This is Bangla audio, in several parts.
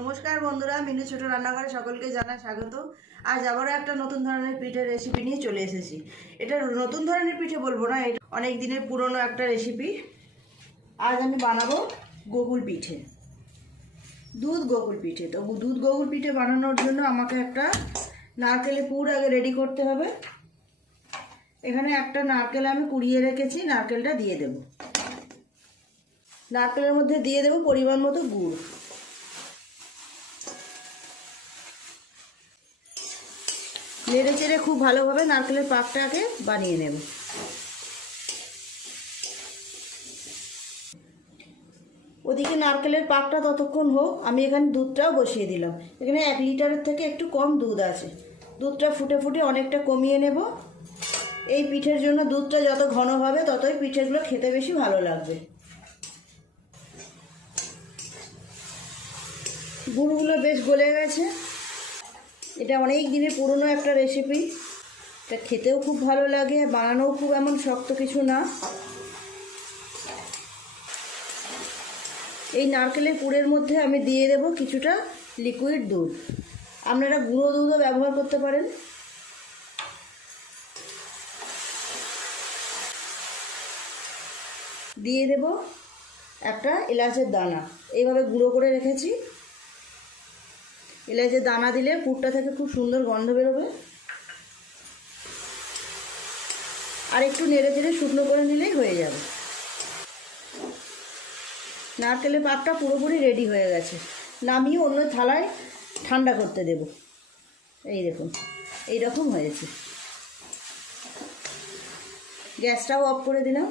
নমস্কার বন্ধুরা, মিনু ছোট রান্নাঘরে সকলকে জানাই স্বাগত। আজ আবারও একটা নতুন ধরনের পিঠের রেসিপি নিয়ে চলে এসেছি। এটা নতুন ধরনের পিঠে বলবো না, এটা অনেক দিনের পুরনো একটা রেসিপি। আজ আমি বানাবো গোকুল পিঠে, দুধ গোকুল পিঠে। তো দুধ গোকুল পিঠে বানানোর জন্য আমাকে একটা নারকেলের পুর আগে রেডি করতে হবে। এখানে একটা নারকেল আমি কুড়িয়ে রেখেছি, নারকেলটা দিয়ে দেব। নারকেলের মধ্যে দিয়ে দেব পরিমাণ মতো গুড়। নেড়ে চেড়ে খুব ভালোভাবে নারকেলের পাকটাকে বানিয়ে নেব। ওদিকে নারকেলের পাকটা ততক্ষণ হোক, আমি এখানে দুধটাও বসিয়ে দিলাম। এখানে 1 লিটারের থেকে একটু কম দুধ আছে। দুধটা ফুটে ফুটে অনেকটা কমিয়ে নেব। এই পিঠের জন্য দুধটা যত ঘন হবে ততই পিঠেগুলো খেতে বেশি ভালো লাগবে। গুড়গুলো বেশ গলে গেছে। এটা অনেক দিনের পুরনো একটা রেসিপি। এটা খেতেও খুব ভালো লাগে, বানানোও খুব এমন শক্ত কিছু না। এই নারকেলের পুরের মধ্যে আমি দিয়ে দেব কিছুটা লিকুইড দুধ। আপনারা গুঁড়ো দুধও ব্যবহার করতে পারেন। দিয়ে দেব একটা এলাচের দানা, এইভাবে গুঁড়ো করে রেখেছি। এলাচের দানা দিলে পুরটা থেকে খুব সুন্দর গন্ধ বেরোবে। আর একটু নেড়ে চেড়ে শুকনো করে নিলেই হয়ে যাবে। নারকেলের পাকটা পুরোপুরি রেডি হয়ে গেছে। নামিয়ে অন্য থালায় ঠান্ডা করতে দেব। এই দেখুন, এই রকম হয়েছে। গ্যাসটাও অফ করে দিলাম।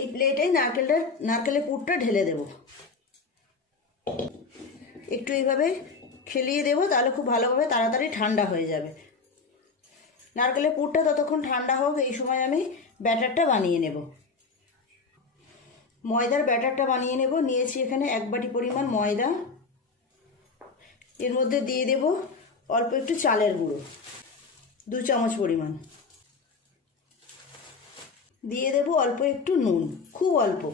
এই প্লেটে নারকেলের পুরটা ঢেলে দেব। একটু এইভাবে খেলিয়ে দেব, তাহলে খুব ভালোভাবে তাড়াতাড়ি ঠান্ডা হয়ে যাবে। নারকেলের পুরটা ততক্ষণ ঠান্ডা হোক, এই সময় আমি ব্যাটারটা বানিয়ে নেব। ময়দার ব্যাটারটা বানিয়ে নেব। নিয়েছি এখানে 1 বাটি পরিমাণ ময়দা। এর মধ্যে দিয়ে দেব অল্প একটু চালের গুঁড়ো, 2 চামচ পরিমাণ। দিয়ে দেব অল্প একটু নুন, খুব অল্প।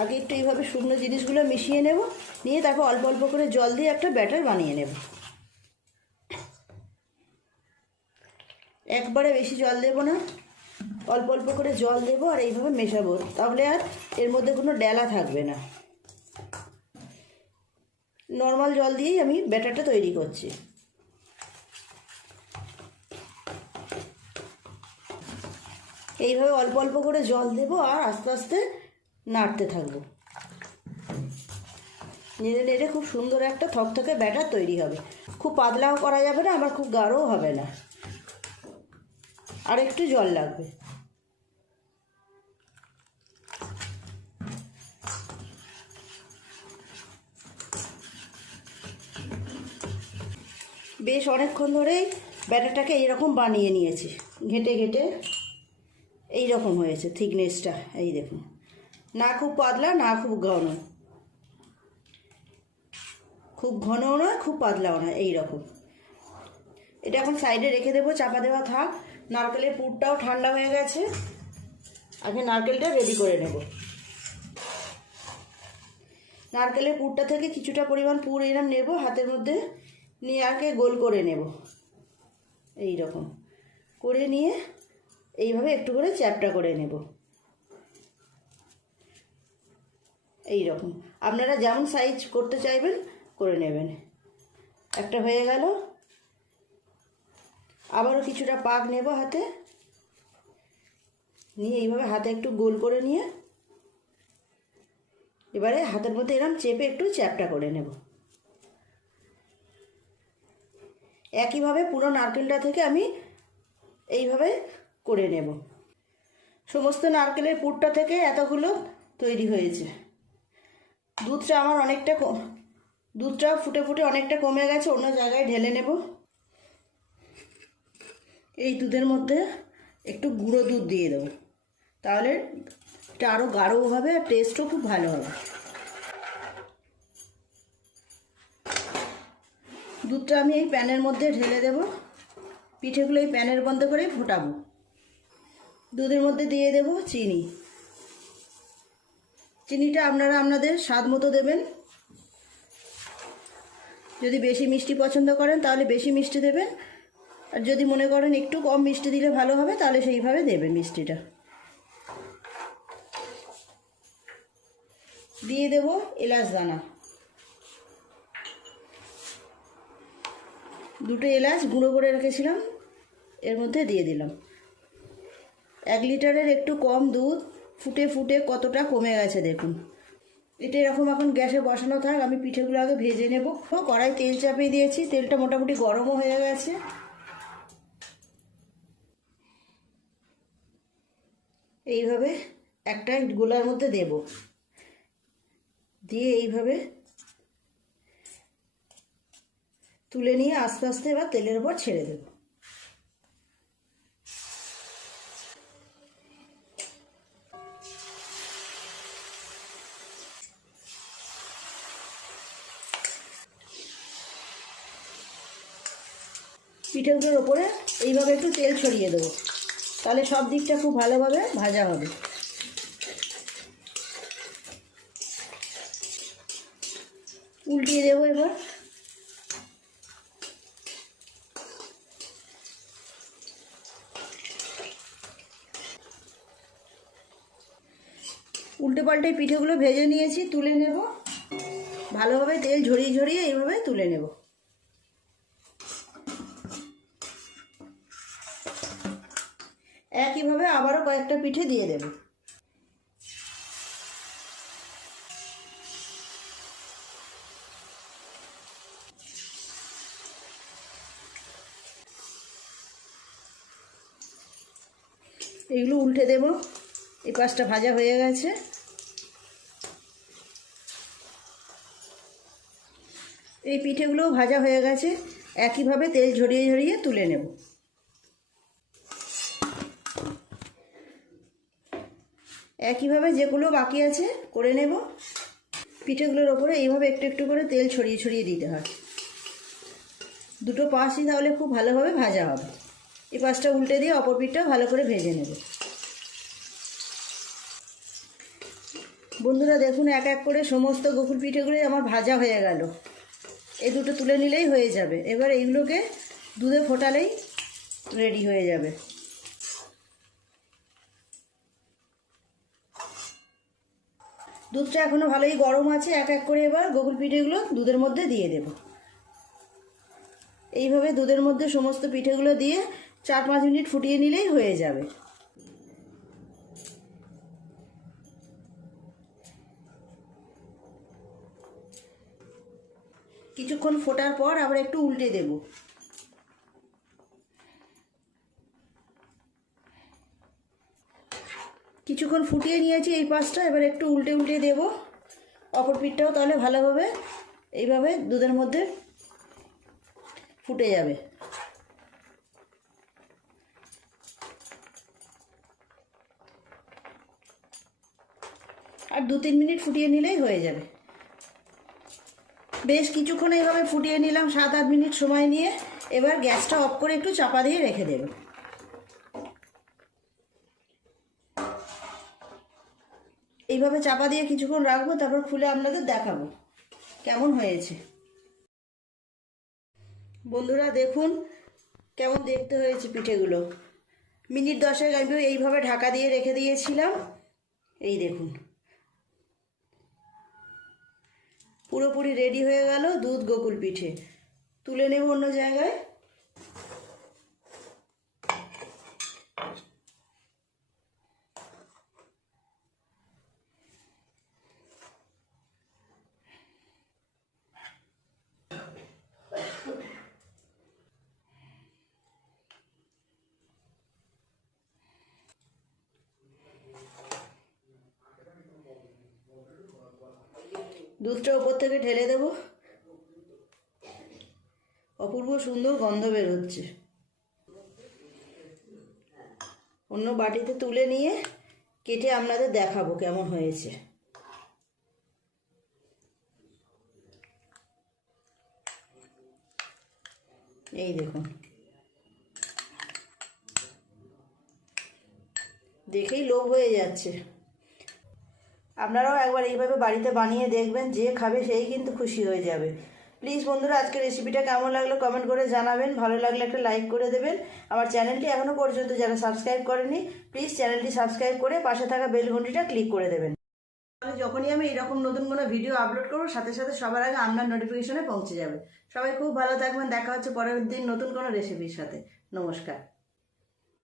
আগে একটু এইভাবে শুকনো জিনিসগুলো মিশিয়ে নেব, নিয়ে তারপর অল্প অল্প করে জল দিয়ে একটা ব্যাটার বানিয়ে নেব। একবারে বেশি জল দেব না, অল্প অল্প করে জল দেব আর এইভাবে মেশাবো। তাহলে আর এর মধ্যে কোনো ডেলা থাকবে না। নর্মাল জল দিয়েই আমি ব্যাটারটা তৈরি করছি। এইভাবে অল্প অল্প করে জল দেব আর আস্তে আস্তে নাড়তে থাকবো। নেড়ে নেড়ে খুব সুন্দর একটা থকথকে ব্যাটার তৈরি হবে। খুব পাতলাও করা যাবে না, আবার খুব গাঢ়ও হবে না। আর একটু জল লাগবে। বেশ অনেকক্ষণ ধরেই ব্যাটারটাকে এইরকম বানিয়ে নিয়েছি, ঘেঁটে ঘেঁটে এই রকম হয়েছে থিকনেসটা। এই দেখুন, না খুব পাতলা না খুব ঘন, খুব ঘনও না খুব পাতলাও না, এই রকম। এটা এখন সাইডে রেখে দেবো, চাপা দেওয়া থাক। নারকেলের পুরটাও ঠান্ডা হয়ে গেছে। আগে নারকেলটা রেডি করে নেব। নারকেলের পুরটা থেকে কিছুটা পরিমাণ পুর এরকম নেব হাতের মধ্যে, নিয়ে আগে গোল করে নেব। এই রকম করে নিয়ে এইভাবে একটু করে চ্যাপটা করে নেব। এই রকম আপনারা যেমন সাইজ করতে চাইবেন করে নেবেন। একটা হয়ে গেল। আবারও কিছুটা পাক নেব হাতে, নিয়ে এইভাবে হাতে একটু গোল করে নিয়ে এবারে হাতের মধ্যে এরকম চেপে একটু চ্যাপটা করে নেব। একইভাবে পুরো নারকেলটা থেকে আমি এইভাবে করে নেব। সমস্ত নারকেলের পুরটা থেকে এতগুলো তৈরি হয়েছে। দুধটা ফুটে ফুটে অনেকটা কমে গেছে, অন্য জায়গায় ঢেলে নেব। এই দুধের মধ্যে একটু গুঁড়ো দুধ দিয়ে দেবো, তাহলে এটা আরও গাঢ়ও হবে আর টেস্টও খুব ভালো হবে। দুধটা আমি এই প্যানের মধ্যে ঢেলে দেব। পিঠেগুলো এই প্যানের বন্ধ করেই ফোটাবো। দুধের মধ্যে দিয়ে দেব চিনি। চিনিটা আপনারা আপনাদের স্বাদ মতো দেবেন। যদি বেশি মিষ্টি পছন্দ করেন তাহলে বেশি মিষ্টি দেবেন, আর যদি মনে করেন একটু কম মিষ্টি দিলে ভালো হবে তাহলে সেইভাবে দেবেন মিষ্টিটা। দিয়ে দেব এলাচ দানা, 2টো এলাচ গুঁড়ো করে রেখেছিলাম এর মধ্যে দিয়ে দিলাম। 1 লিটারের একটু কম দুধ ফুটে ফুটে কতটা কমে গেছে দেখুন। এটা এরকম এখন গ্যাসে বসানো থাক, আমি পিঠেগুলো আগে ভেজে নেব। কড়াই তেল চাপিয়ে দিয়েছি, তেলটা মোটামুটি গরমও হয়ে গেছে। এইভাবে একটা গোলার মধ্যে দেব, দিয়ে এইভাবে তুলে নিয়ে আস্তে আস্তে এবার তেলের উপর ছেড়ে দেব। পিঠেগুলোর ওপরে এইভাবে একটু তেল ছড়িয়ে দেবো, তাহলে সব দিকটা খুব ভালোভাবে ভাজা হবে। উল্টিয়ে দেবো এবার। উল্টে পাল্টে পিঠেগুলো ভেজে নিয়েছি, তুলে নেব। ভালোভাবে তেল ঝরিয়ে ঝরিয়ে এইভাবে তুলে নেব। একইভাবে আবারও কয়েকটা পিঠে দিয়ে দেব। এগুলো উল্টে দেব। এই পাশটা ভাজা হয়ে গেছে। এই পিঠেগুলোও ভাজা হয়ে গেছে, একইভাবে তেল ঝরিয়ে ঝরিয়ে তুলে নেব। একইভাবে যেগুলো বাকি আছে করে নেব। পিঠেগুলোর ওপরে এইভাবে একটু একটু করে তেল ছড়িয়ে ছড়িয়ে দিতে হয়, দুটো পাশই তাহলে খুব ভালোভাবে ভাজা হবে। এই পাশটা উল্টে দিয়ে অপর পিঠটাও ভালো করে ভেজে নেব। বন্ধুরা দেখুন, এক এক করে সমস্ত গোকুল পিঠেগুলোই আমার ভাজা হয়ে গেল। এই দুটো তুলে নিলেই হয়ে যাবে। এবার এইগুলোকে দুধে ফোটালেই রেডি হয়ে যাবে। দুধটা এখনও ভালোই গরম আছে। এক এক করে এবার গোকুল পিঠেগুলো দুধের মধ্যে দিয়ে দেব। এইভাবে দুধের মধ্যে সমস্ত পিঠেগুলো দিয়ে 4-5 মিনিট ফুটিয়ে নিলেই হয়ে যাবে। কিছুক্ষণ ফোটার পর আবার একটু উল্টে দেব। কিছুক্ষণ ফুটিয়ে নিয়েছি এই পাশটা, এবার একটু উল্টে উল্টে দেব। অপর পিঠটাও তাহলে ভালোভাবে এইভাবে দুধের মধ্যে ফুটে যাবে। আর 2-3 মিনিট ফুটিয়ে নিলেই হয়ে যাবে। বেশ কিছুক্ষণ এইভাবে ফুটিয়ে নিলাম, 7-8 মিনিট সময় নিয়ে। এবার গ্যাসটা অফ করে একটু চাপা দিয়ে রেখে দেব। এইভাবে চাপা দিয়ে কিছুক্ষণ রাখবো, তারপর খুলে আপনাদের দেখাবো কেমন হয়েছে। বন্ধুরা দেখুন কেমন দেখতে হয়েছে পিঠেগুলো। মিনিট 10 আমি এইভাবে ঢাকা দিয়ে রেখে দিয়েছিলাম। এই দেখুন পুরোপুরি রেডি হয়ে গেল দুধ গোকুল পিঠে। তুলে নেব অন্য জায়গায়। দুধটা উপর থেকে ঢেলে দেব। অপূর্ব সুন্দর গন্ধ বের হচ্ছে। অন্য বাটিতে তুলে নিয়ে কেটে আপনাদের দেখাবো কেমন হয়েছে। এই দেখুন, দেখেই লোভ হয়ে যাচ্ছে। আপনারাও একবার এইভাবে বাড়িতে বানিয়ে দেখবেন, যে খাবে সেই কিন্তু খুশি হয়ে যাবে। প্লিজ বন্ধুরা, আজকের রেসিপিটা কেমন লাগলো কমেন্ট করে জানাবেন, ভালো লাগলে একটা লাইক করে দেবেন। আমার চ্যানেলটি এখনও পর্যন্ত যারা সাবস্ক্রাইব করেনি প্লিজ চ্যানেলটি সাবস্ক্রাইব করে পাশে থাকা বেল ঘন্টিটা ক্লিক করে দেবেন। তাহলে যখনই আমি এরকম নতুন কোনো ভিডিও আপলোড করবো সাথে সাথে সবার আগে আপনার নোটিফিকেশনে পৌঁছে যাবে। সবাই খুব ভালো থাকবেন, দেখা হচ্ছে পরের দিন নতুন কোনো রেসিপির সাথে। নমস্কার।